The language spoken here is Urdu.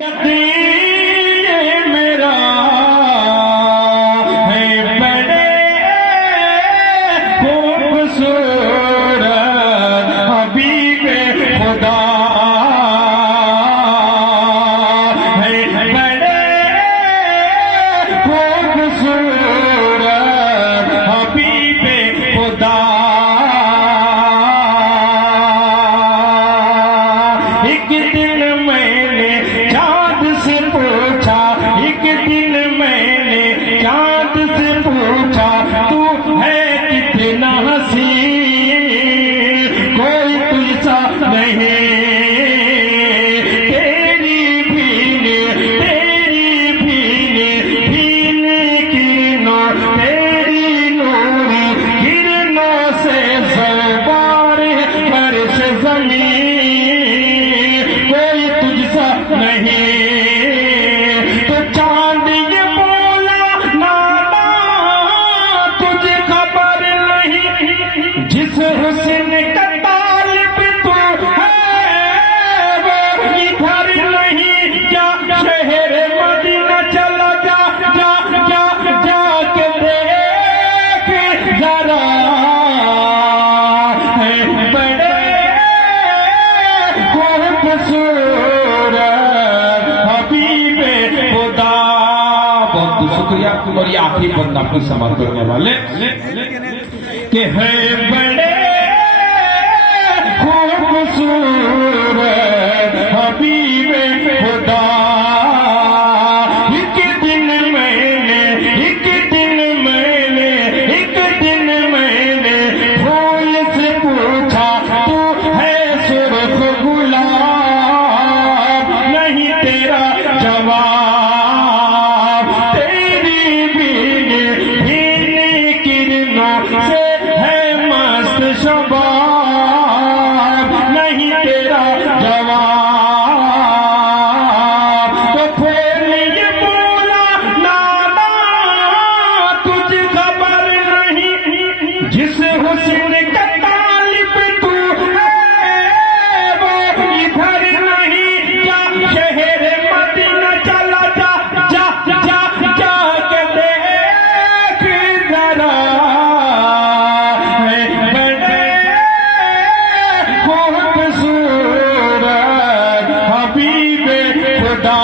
میرا ہے بڑے خوبصورت حبیب خدا ہے بڑے خوبصورت حبیب خدا ایک دن میں نے چاند سے پوچھا تو ہے کتنا حسین کوئی تجھسا نہیں تیری بھینے کرنوں تیری نوری کرنوں سے زبار فرش زمین کوئی تجھسا نہیں تو چاند یہ بولا نانا تجھے خبر نہیں جس حسن کا طالب تو ہے وہ ادھر نہیں کیا شہر مدینہ چلا جا کے دیکھ ذرا ہے بڑے خوبصورت حبیب خدا. بہت شکریہ. اور یہ آخری بندہ اپنی سماعت کرنے والے کہ ہے بڑے خوبصورت حبیب خدا. ایک دن میں نے پھول سے پوچھا تو ہے سرخ گلاب نہیں تیرا جواب تیری بھینے کرنوں سے ہے مست شباب نہیں تیرا جواب تو پھول یہ بولا نانا تجھے خبر نہیں جس حسن کا طالب تو ہے وہ ادھر نہیں کیا شہر مدینہ چلا جا کے دیکھ ذرا ہے بڑے خوبصورت حبیب خدا.